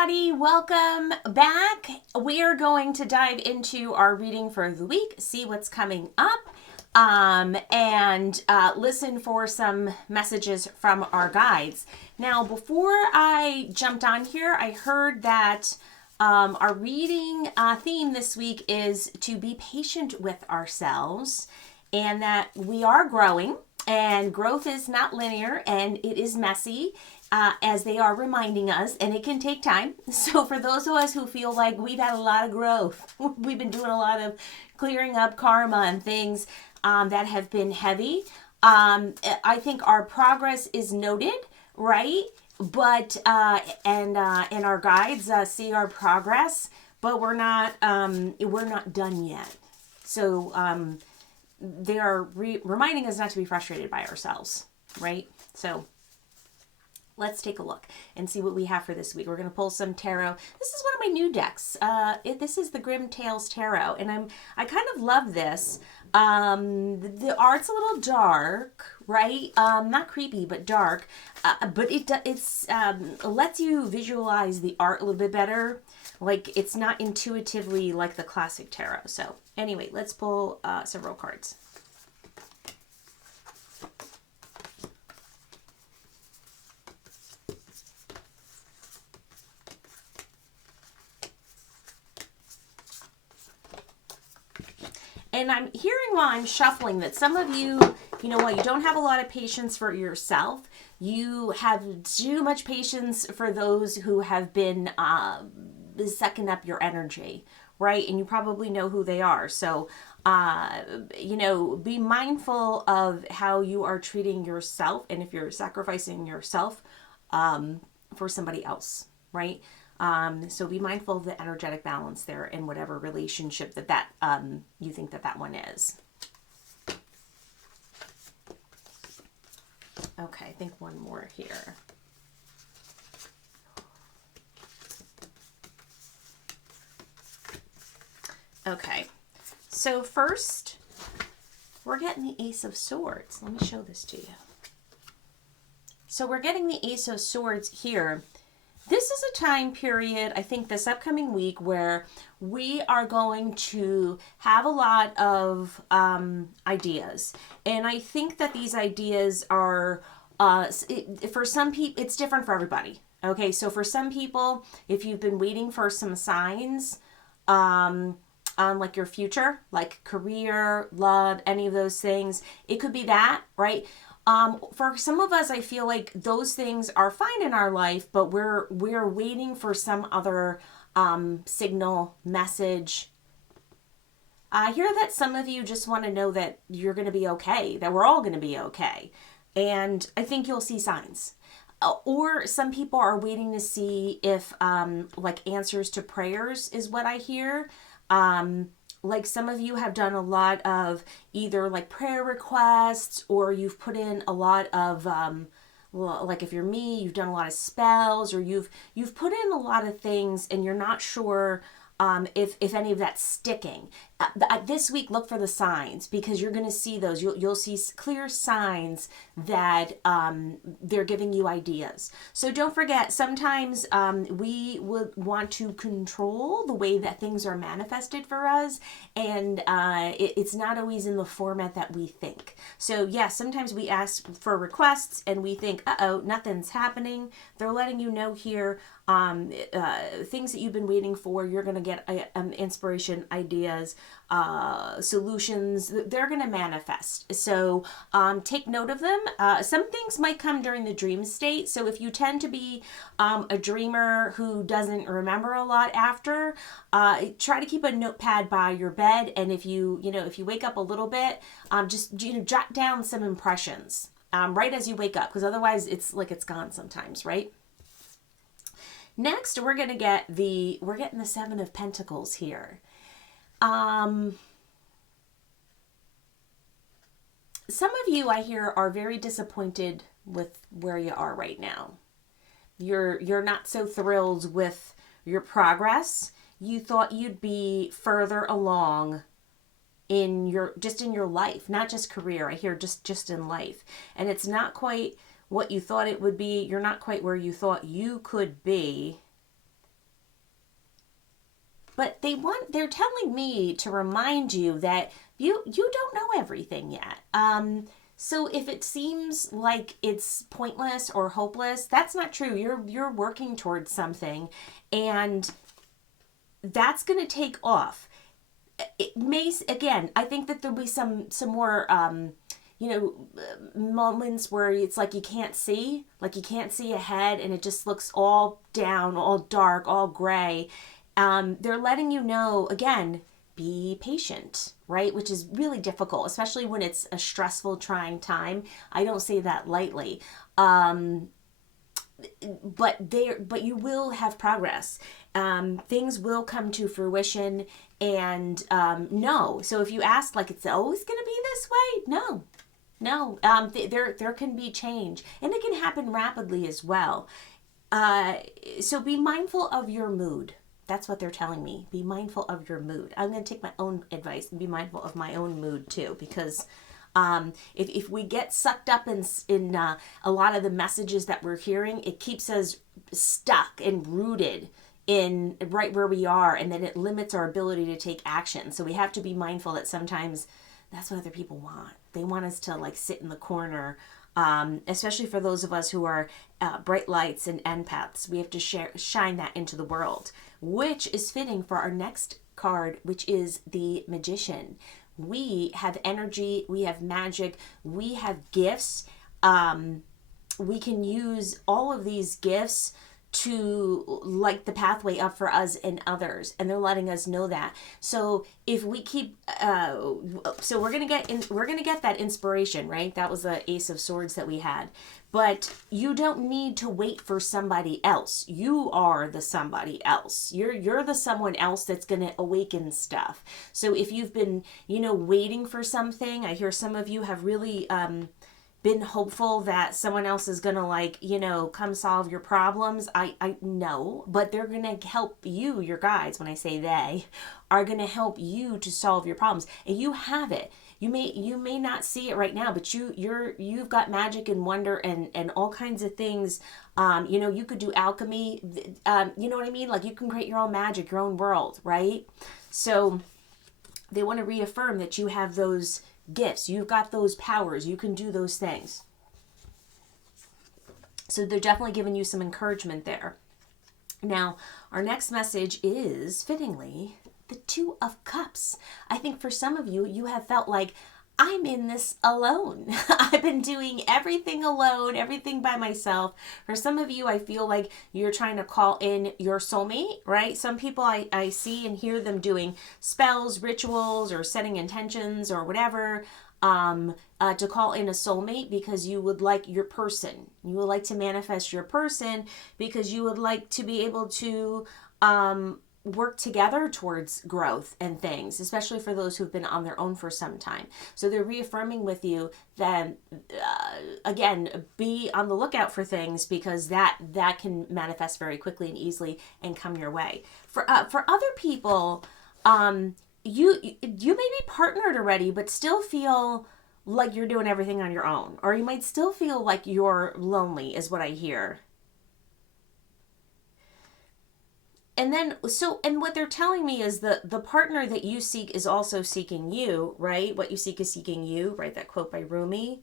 everybody. Welcome back. We are going to dive into our reading for the week, see what's coming up, and listen for some messages from our guides. Now, before I jumped on here, I heard that our reading theme this week is to be patient with ourselves and that we are growing. And growth is not linear and it is messy, as they are reminding us, and it can take time. So for those of us who feel like we've had a lot of growth, we've been doing a lot of clearing up karma and things that have been heavy. I think our progress is noted, right? But and our guides see our progress, but we're not done yet. So they are reminding us not to be frustrated by ourselves, right? So let's take a look and see what we have for this week. We're going to pull some tarot. This is one of my new decks. This is the Grim Tales Tarot, and I kind of love this. The art's a little dark, right? Not creepy, but dark. But it lets you visualize the art a little bit better. Like, it's not intuitively like the classic tarot. So anyway, let's pull several cards. And I'm hearing while I'm shuffling that some of you, you know what, you don't have a lot of patience for yourself. You have too much patience for those who have been sucking up your energy, right? And you probably know who they are. So, be mindful of how you are treating yourself and if you're sacrificing yourself for somebody else, right? So be mindful of the energetic balance there in whatever relationship that you think that one is. Okay, I think one more here. Okay, so first we're getting the Ace of Swords. Let me show this to you. So we're getting the Ace of Swords here. This is a time period, I think this upcoming week, where we are going to have a lot of ideas. And I think that these ideas are, for some people, it's different for everybody. Okay, so for some people, if you've been waiting for some signs on like your future, like career, love, any of those things, it could be that, right? For some of us, I feel like those things are fine in our life, but we're waiting for some other signal, message. I hear that some of you just want to know that you're going to be okay, that we're all going to be okay. And I think you'll see signs. Or some people are waiting to see if like answers to prayers is what I hear. Like some of you have done a lot of either like prayer requests, or you've put in a lot of, like if you're me, you've done a lot of spells, or you've put in a lot of things and you're not sure if any of that's sticking. This week, look for the signs, because you're going to see those. You'll see clear signs that they're giving you ideas. So don't forget, sometimes we would want to control the way that things are manifested for us, and it's not always in the format that we think. So yeah, sometimes we ask for requests and we think, uh-oh, nothing's happening. They're letting you know here, things that you've been waiting for, you're going to get inspiration, ideas, solutions, they're going to manifest. So take note of them. Some things might come during the dream state. So if you tend to be a dreamer who doesn't remember a lot after, try to keep a notepad by your bed. And if you wake up a little bit, just jot down some impressions right as you wake up, because otherwise it's like it's gone sometimes, right? Next, we're getting the Seven of Pentacles here. Some of you, I hear, are very disappointed with where you are right now. You're not so thrilled with your progress. You thought you'd be further along in your life, not just career. I hear just in life. And it's not quite what you thought it would be. You're not quite where you thought you could be. but they're telling me to remind you that you don't know everything yet. So if it seems like it's pointless or hopeless, that's not true. You're working towards something, and that's going to take off. It may, again, I think that there'll be some more moments where it's like you can't see ahead, and it just looks all down, all dark, all gray. They're letting you know, again, be patient, right? Which is really difficult, especially when it's a stressful, trying time. I don't say that lightly. But you will have progress. Things will come to fruition, and no. So if you ask, like, it's always going to be this way, no. There can be change, and it can happen rapidly as well. So be mindful of your mood. That's what they're telling me. Be mindful of your mood. I'm going to take my own advice and be mindful of my own mood too, because if we get sucked up in a lot of the messages that we're hearing, it keeps us stuck and rooted in right where we are, and then it limits our ability to take action. So we have to be mindful that sometimes that's what other people want. They want us to like sit in the corner, especially for those of us who are bright lights and empaths. We have to shine that into the world, which is fitting for our next card, which is the Magician. We have energy, we have magic, we have gifts. We can use all of these gifts to light the pathway up for us and others, and they're letting us know that. So if we keep so we're gonna get that inspiration, right? That was the Ace of Swords that we had. But you don't need to wait for somebody else. You are the somebody else. You're the someone else that's gonna awaken stuff. So if you've been waiting for something, I hear some of you have really been hopeful that someone else is gonna come solve your problems. I know, but they're gonna help you. Your guides, when I say they, are gonna help you to solve your problems, and you have it. You may not see it right now, but you've got magic and wonder and all kinds of things. You could do alchemy. You know what I mean? Like, you can create your own magic, your own world, right? So they want to reaffirm that you have those gifts. You've got those powers. You can do those things. So they're definitely giving you some encouragement there. Now, our next message is, fittingly, the Two of Cups. I think for some of you, you have felt like, I'm in this alone. I've been doing everything alone, everything by myself. For some of you, I feel like you're trying to call in your soulmate, right? Some people I see and hear them doing spells, rituals, or setting intentions or whatever to call in a soulmate, because you would like your person. You would like to manifest your person because you would like to be able to work together towards growth and things, especially for those who've been on their own for some time. So they're reaffirming with you that, again, be on the lookout for things, because that can manifest very quickly and easily and come your way. For other people, you may be partnered already, but still feel like you're doing everything on your own, or you might still feel like you're lonely, is what I hear. And then, and what they're telling me is the partner that you seek is also seeking you, right? What you seek is seeking you, right? That quote by Rumi.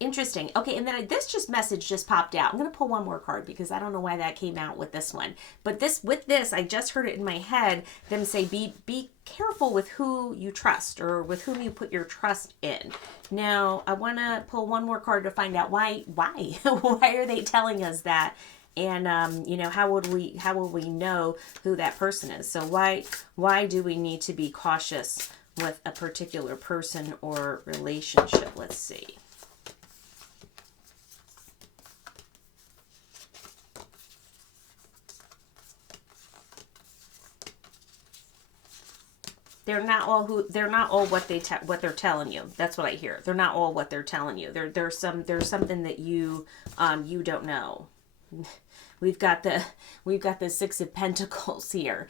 Interesting. Okay, and then this message just popped out. I'm going to pull one more card because I don't know why that came out with this one. But with this, I just heard it in my head, them say, be careful with who you trust, or with whom you put your trust in. Now, I want to pull one more card to find out why. Why are they telling us that? And how will we know who that person is? So why do we need to be cautious with a particular person or relationship? Let's see. They're not all what they're telling you. That's what I hear. They're not all what they're telling you. There's something that you don't know. We've got the Six of Pentacles here.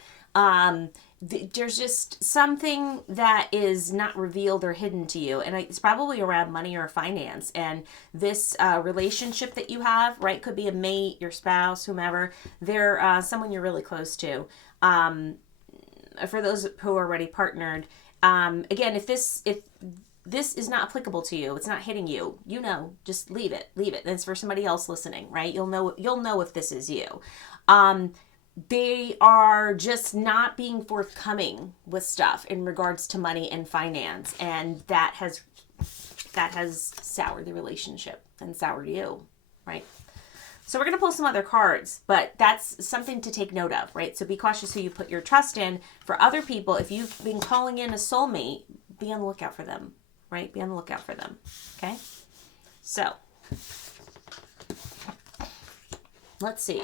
there's just something that is not revealed or hidden to you, and it's probably around money or finance. And this relationship that you have, right, could be a mate, your spouse, whomever. They're someone you're really close to. For those who are already partnered, again, if this is not applicable to you, it's not hitting you, just leave it. And it's for somebody else listening, right? You'll know if this is you. They are just not being forthcoming with stuff in regards to money and finance, and that has soured the relationship and soured you, right? So we're going to pull some other cards, but that's something to take note of, right? So be cautious who you put your trust in. For other people, if you've been calling in a soulmate, be on the lookout for them, right? Be on the lookout for them, okay? So let's see.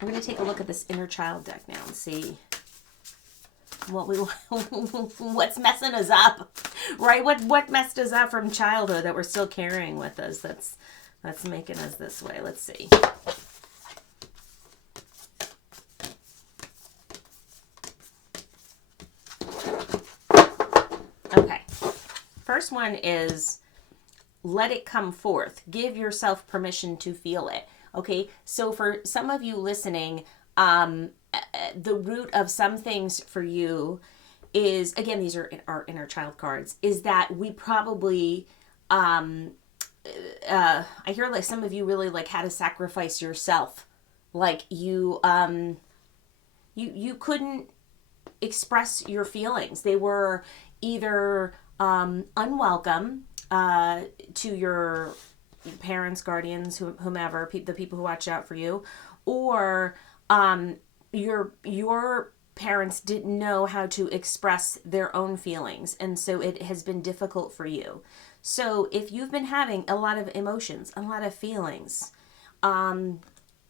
I'm going to take a look at this inner child deck now and see what's messing us up, right? What messed us up from childhood that we're still carrying with us that's making us this way. Let's see. Okay. First one is let it come forth. Give yourself permission to feel it. Okay, so for some of you listening, the root of some things for you is, again, these are our inner child cards, is that we probably, I hear like some of you really like had to sacrifice yourself. Like you couldn't express your feelings. They were either unwelcome to your parents, guardians, whomever, the people who watch out for you, or your parents didn't know how to express their own feelings, and so it has been difficult for you. So if you've been having a lot of emotions, a lot of feelings,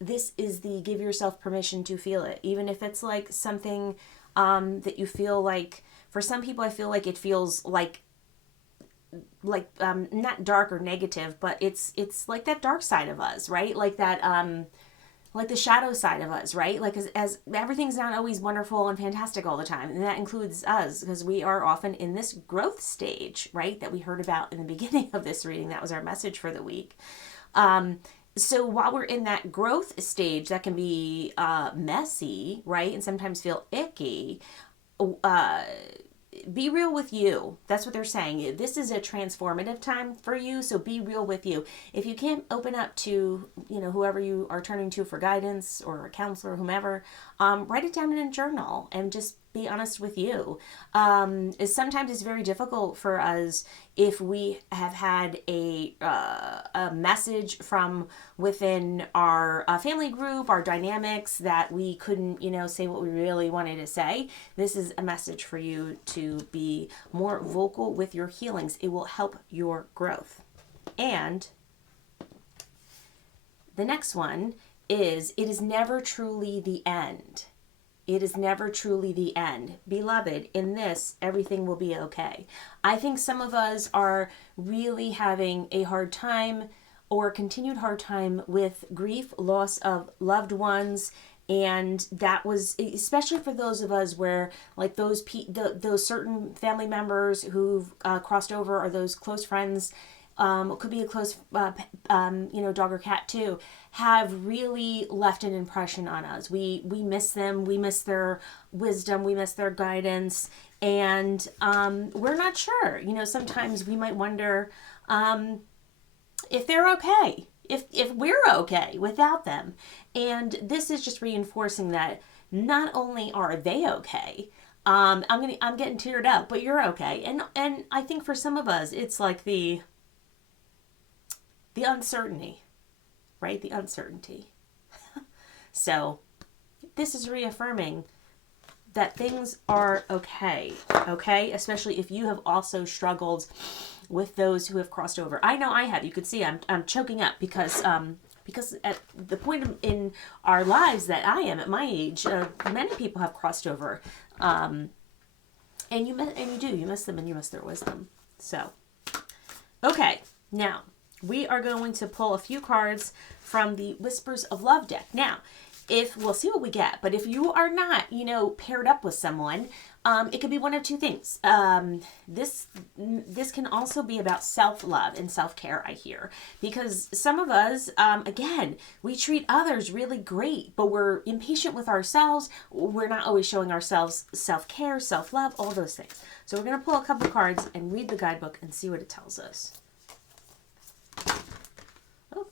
this is the give yourself permission to feel it, even if it's like something that you feel like. For some people, I feel like it feels like not dark or negative, but it's like that dark side of us, right? Like that like the shadow side of us, right? Like as everything's not always wonderful and fantastic all the time, and that includes us, because we are often in this growth stage, right, that we heard about in the beginning of this reading. That was our message for the week. So while we're in that growth stage, that can be messy, right, and sometimes feel icky. Be real with you. That's what they're saying. This is a transformative time for you, so be real with you. If you can't open up to, whoever you are turning to for guidance, or a counselor, whomever, write it down in a journal and just be honest with you. Sometimes it's very difficult for us if we have had a message from within our family group, our dynamics, that we couldn't, say what we really wanted to say. This is a message for you to be more vocal with your healings. It will help your growth. And the next one is, it is never truly the end. It is never truly the end. Beloved, in this, everything will be okay. I think some of us are really having a hard time, or continued hard time, with grief, loss of loved ones. And that was, especially for those of us where, like, those certain family members who've crossed over, or those close friends, could be a close, dog or cat too, have really left an impression on us. We miss them. We miss their wisdom. We miss their guidance. And we're not sure. Sometimes we might wonder if they're okay, if we're okay without them. And this is just reinforcing that not only are they okay, I'm getting teared up, but you're okay. And I think for some of us, it's like the uncertainty, right? The uncertainty. So this is reaffirming that things are okay, especially if you have also struggled with those who have crossed over. I know I have. You could see I'm choking up because at the point in our lives that I am at my age, many people have crossed over, and you miss them, and you miss their wisdom. So, okay, now we are going to pull a few cards from the Whispers of Love deck. Now, if we'll see what we get, but if you are not, paired up with someone, it could be one of two things. This can also be about self-love and self-care, I hear, because some of us, again, we treat others really great, but we're impatient with ourselves. We're not always showing ourselves self-care, self-love, all those things. So we're going to pull a couple of cards and read the guidebook and see what it tells us. Oh.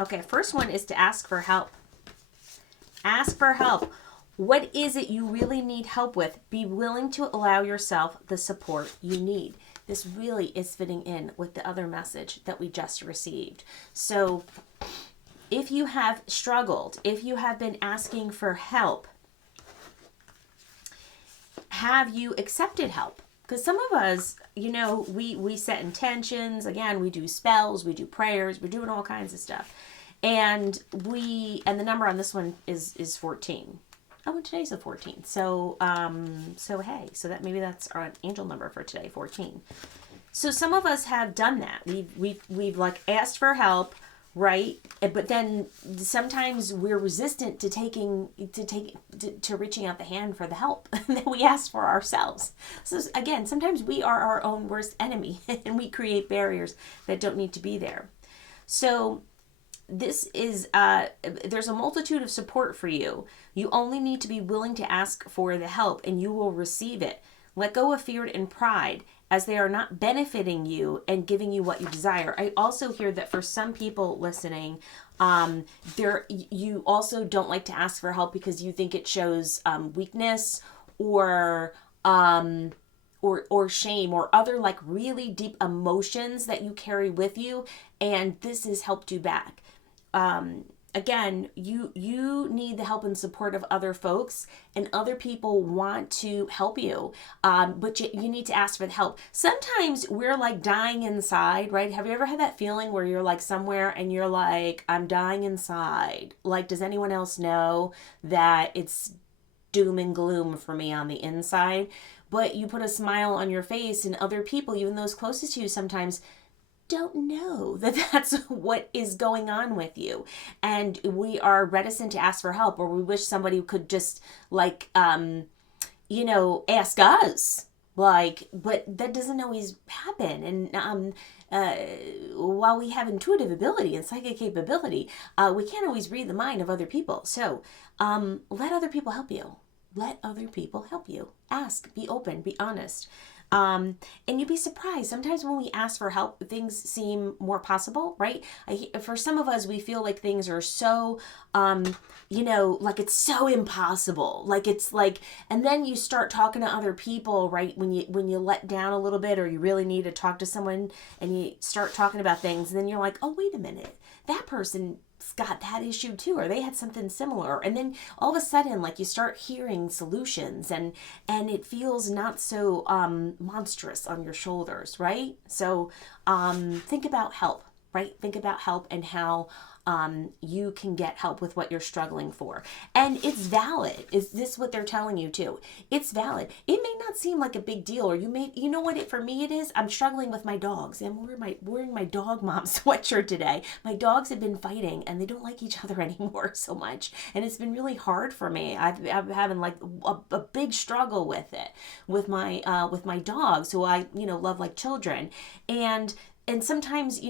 Okay, first one is to ask for help. Ask for help. What is it you really need help with? Be willing to allow yourself the support you need. This really is fitting in with the other message that we just received. So if you have struggled, if you have been asking for help, have you accepted help? Because some of us, we set intentions. Again, we do spells, we do prayers, we're doing all kinds of stuff. And the number on this one is 14. Oh, and today's the 14th. So hey, so maybe that's our angel number for today, 14. So some of us have done that. We've like asked for help, right? But then sometimes we're resistant to reaching out the hand for the help that we ask for ourselves. So again, sometimes we are our own worst enemy and we create barriers that don't need to be there. So this is, there's a multitude of support for you. You only need to be willing to ask for the help and you will receive it. Let go of fear and pride as they are not benefiting you and giving you what you desire. I also hear that for some people listening, you also don't like to ask for help because you think it shows weakness or shame or other like really deep emotions that you carry with you, and this has helped you back. Again, you need the help and support of other folks, and other people want to help you, but you need to ask for the help. Sometimes we're like dying inside, right? Have you ever had that feeling where you're like somewhere and you're like, I'm dying inside? Like, does anyone else know that it's doom and gloom for me on the inside? But you put a smile on your face, and other people, even those closest to you, sometimes don't know that that's what is going on with you, and we are reticent to ask for help, or we wish somebody could just like ask us, like, but that doesn't always happen. And while we have intuitive ability and psychic capability, we can't always read the mind of other people. So let other people help you. Let other people help you. Ask, be open, be honest. And you'd be surprised. Sometimes when we ask for help, things seem more possible, right? For some of us, we feel like things are so, like it's so impossible. Like it's like, and then you start talking to other people, right? When you let down a little bit, or you really need to talk to someone, and you start talking about things, and then you're like, oh, wait a minute, that person got that issue too, or they had something similar, and then all of a sudden, like, you start hearing solutions, and it feels not so monstrous on your shoulders, right? So think about help, right? Think about help and how you can get help with what you're struggling for. And it's valid. Is this what they're telling you too? It's valid. It may not seem like a big deal, or you know what for me it is? I'm struggling with my dogs. I'm wearing my dog mom sweatshirt today. My dogs have been fighting and they don't like each other anymore so much. And it's been really hard for me. I'm having like a big struggle with it, with my dogs, who I, love like children. And sometimes,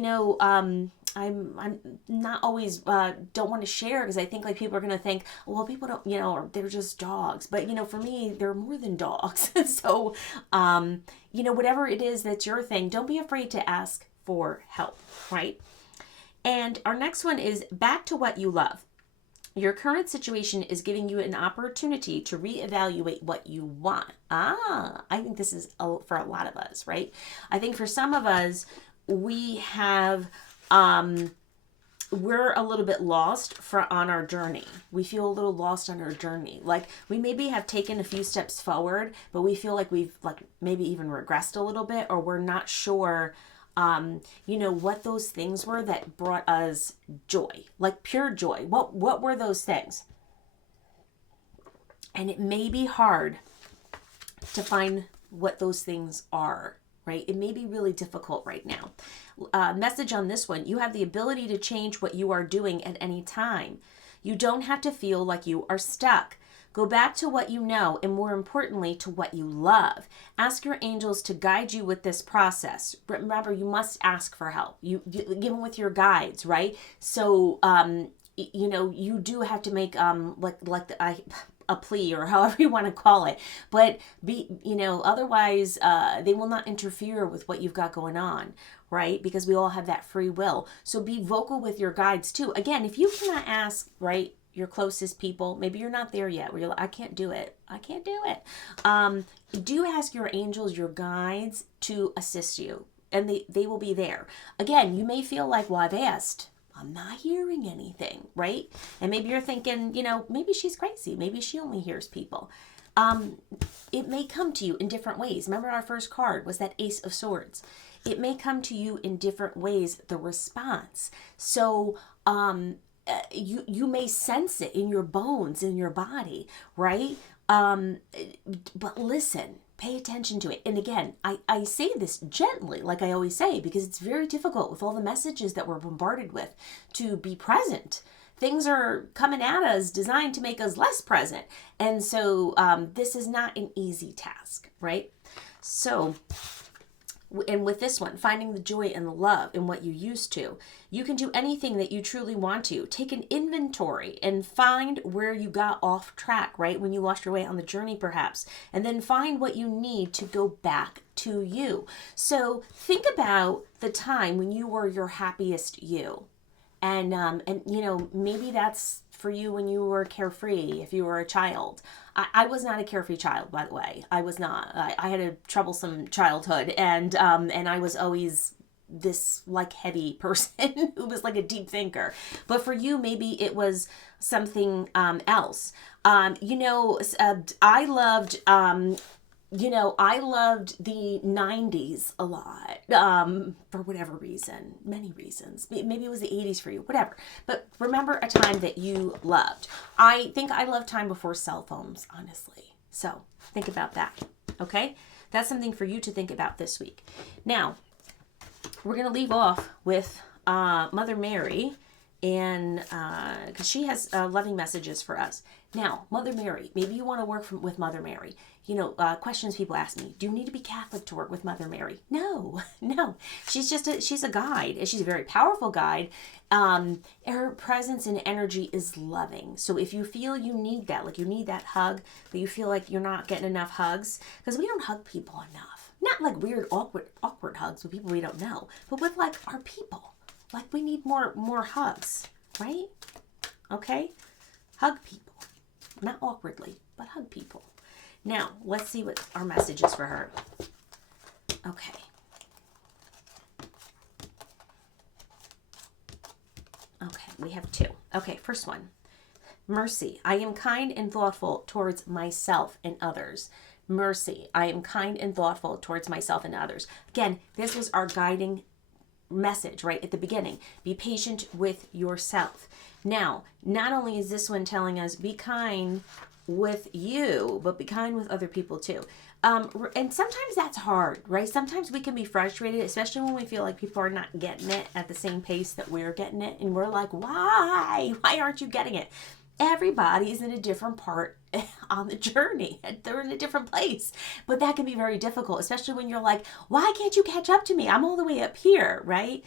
I'm not always don't want to share, because I think like people are going to think, well, people don't, or they're just dogs. But, for me, they're more than dogs. So, whatever it is that's your thing, don't be afraid to ask for help, right? And our next one is back to what you love. Your current situation is giving you an opportunity to reevaluate what you want. I think this is for a lot of us, right? I think for some of us, we have... we're a little bit lost on our journey. We feel a little lost on our journey. Like, we maybe have taken a few steps forward, but we feel like we've like maybe even regressed a little bit, or we're not sure, what those things were that brought us joy, like pure joy. What were those things? And it may be hard to find what those things are, right? It may be really difficult right now. Message on this one, you have the ability to change what you are doing at any time. You don't have to feel like you are stuck. Go back to what you know, and more importantly, to what you love. Ask your angels to guide you with this process. Remember, you must ask for help. You even with your guides, right? So, you do have to make a plea, or however you want to call it, but otherwise they will not interfere with what you've got going on, right? Because we all have that free will. So be vocal with your guides too. Again, if you cannot ask, right, your closest people, maybe you're not there yet where you're like, I can't do it, do ask your angels, your guides, to assist you, and they will be there. Again, you may feel like, well, I've asked, I'm not hearing anything, right? And maybe you're thinking, maybe she's crazy. Maybe she only hears people. It may come to you in different ways. Remember, our first card was that Ace of Swords. It may come to you in different ways, the response. So you may sense it in your bones, in your body, right? But listen. Pay attention to it. And again, I say this gently, like I always say, because it's very difficult with all the messages that we're bombarded with to be present. Things are coming at us designed to make us less present. And so this is not an easy task, right? So, and with this one, finding the joy and the love in what you used to, you can do anything that you truly want to. Take an inventory and find where you got off track, right? When you lost your way on the journey, perhaps, and then find what you need to go back to you. So think about the time when you were your happiest you. And maybe that's for you when you were carefree, if you were a child. I was not a carefree child, by the way. I was not. I had a troublesome childhood, and I was always this like heavy person who was like a deep thinker. But for you, maybe it was something else. I loved I loved the 90s a lot, for whatever reason, many reasons. Maybe it was the 80s for you, whatever. But remember a time that you loved. I think I loved time before cell phones, honestly. So think about that, okay? That's something for you to think about this week. Now, we're going to leave off with Mother Mary, and because she has loving messages for us. Now, Mother Mary, maybe you want to work with Mother Mary. Questions people ask me, do you need to be Catholic to work with Mother Mary? No. She's a guide, and she's a very powerful guide. Her presence and energy is loving. So if you feel you need that, like you need that hug, but you feel like you're not getting enough hugs, because we don't hug people enough. Not like weird, awkward hugs with people we don't know, but with like our people. Like we need more hugs, right? Okay? Hug people. Not awkwardly, but hug people. Now, let's see what our message is for her. Okay. Okay, we have two. Okay, first one. Mercy. I am kind and thoughtful towards myself and others. Mercy. I am kind and thoughtful towards myself and others. Again, this was our guiding message right at the beginning. Be patient with yourself. Now, not only is this one telling us be kind with you, but be kind with other people too. And sometimes that's hard, right? Sometimes we can be frustrated, especially when we feel like people are not getting it at the same pace that we're getting it. And we're like, why? Why aren't you getting it? Everybody is in a different part on the journey. They're in a different place. But that can be very difficult, especially when you're like, why can't you catch up to me? I'm all the way up here, right?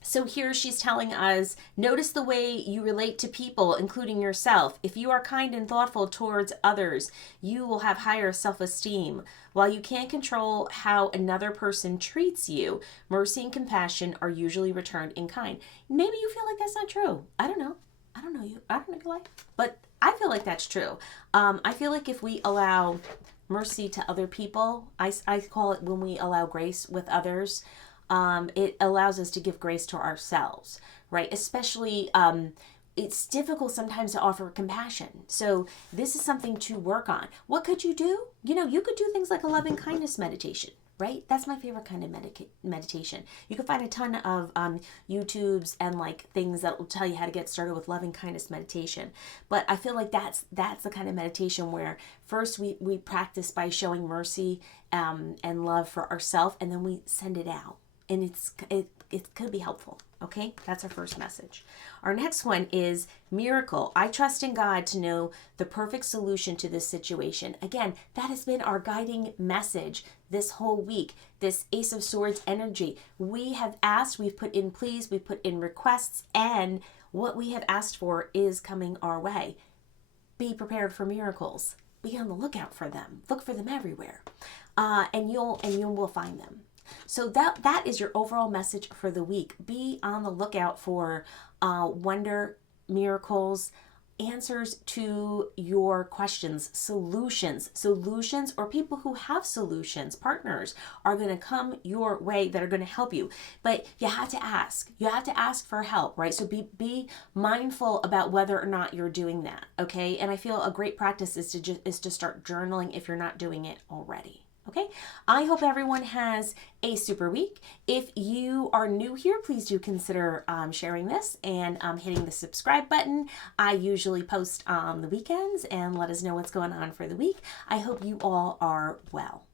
So here she's telling us, notice the way you relate to people, including yourself. If you are kind and thoughtful towards others, you will have higher self-esteem. While you can't control how another person treats you, mercy and compassion are usually returned in kind. Maybe you feel like that's not true. I don't know. I don't know you. I don't know your life. But I feel like that's true. I feel like if we allow mercy to other people, I call it when we allow grace with others, it allows us to give grace to ourselves, right? Especially, it's difficult sometimes to offer compassion. So this is something to work on. What could you do? You could do things like a loving kindness meditation, right? That's my favorite kind of meditation. You can find a ton of YouTubes and like things that will tell you how to get started with loving kindness meditation. But I feel like that's the kind of meditation where first we practice by showing mercy and love for ourselves, and then we send it out. And it could be helpful. Okay, that's our first message. Our next one is miracle. I trust in God to know the perfect solution to this situation. Again, that has been our guiding message this whole week. This Ace of Swords energy. We have asked, we've put in pleas, we put in requests, and what we have asked for is coming our way. Be prepared for miracles. Be on the lookout for them. Look for them everywhere, and you will find them. So that is your overall message for the week. Be on the lookout for wonder, miracles, answers to your questions, solutions, or people who have solutions, partners are going to come your way that are going to help you. But you have to ask. You have to ask for help, right? So be mindful about whether or not you're doing that, okay? And I feel a great practice is to start journaling if you're not doing it already. Okay, I hope everyone has a super week. If you are new here, please do consider sharing this and hitting the subscribe button. I usually post on the weekends and let us know what's going on for the week. I hope you all are well.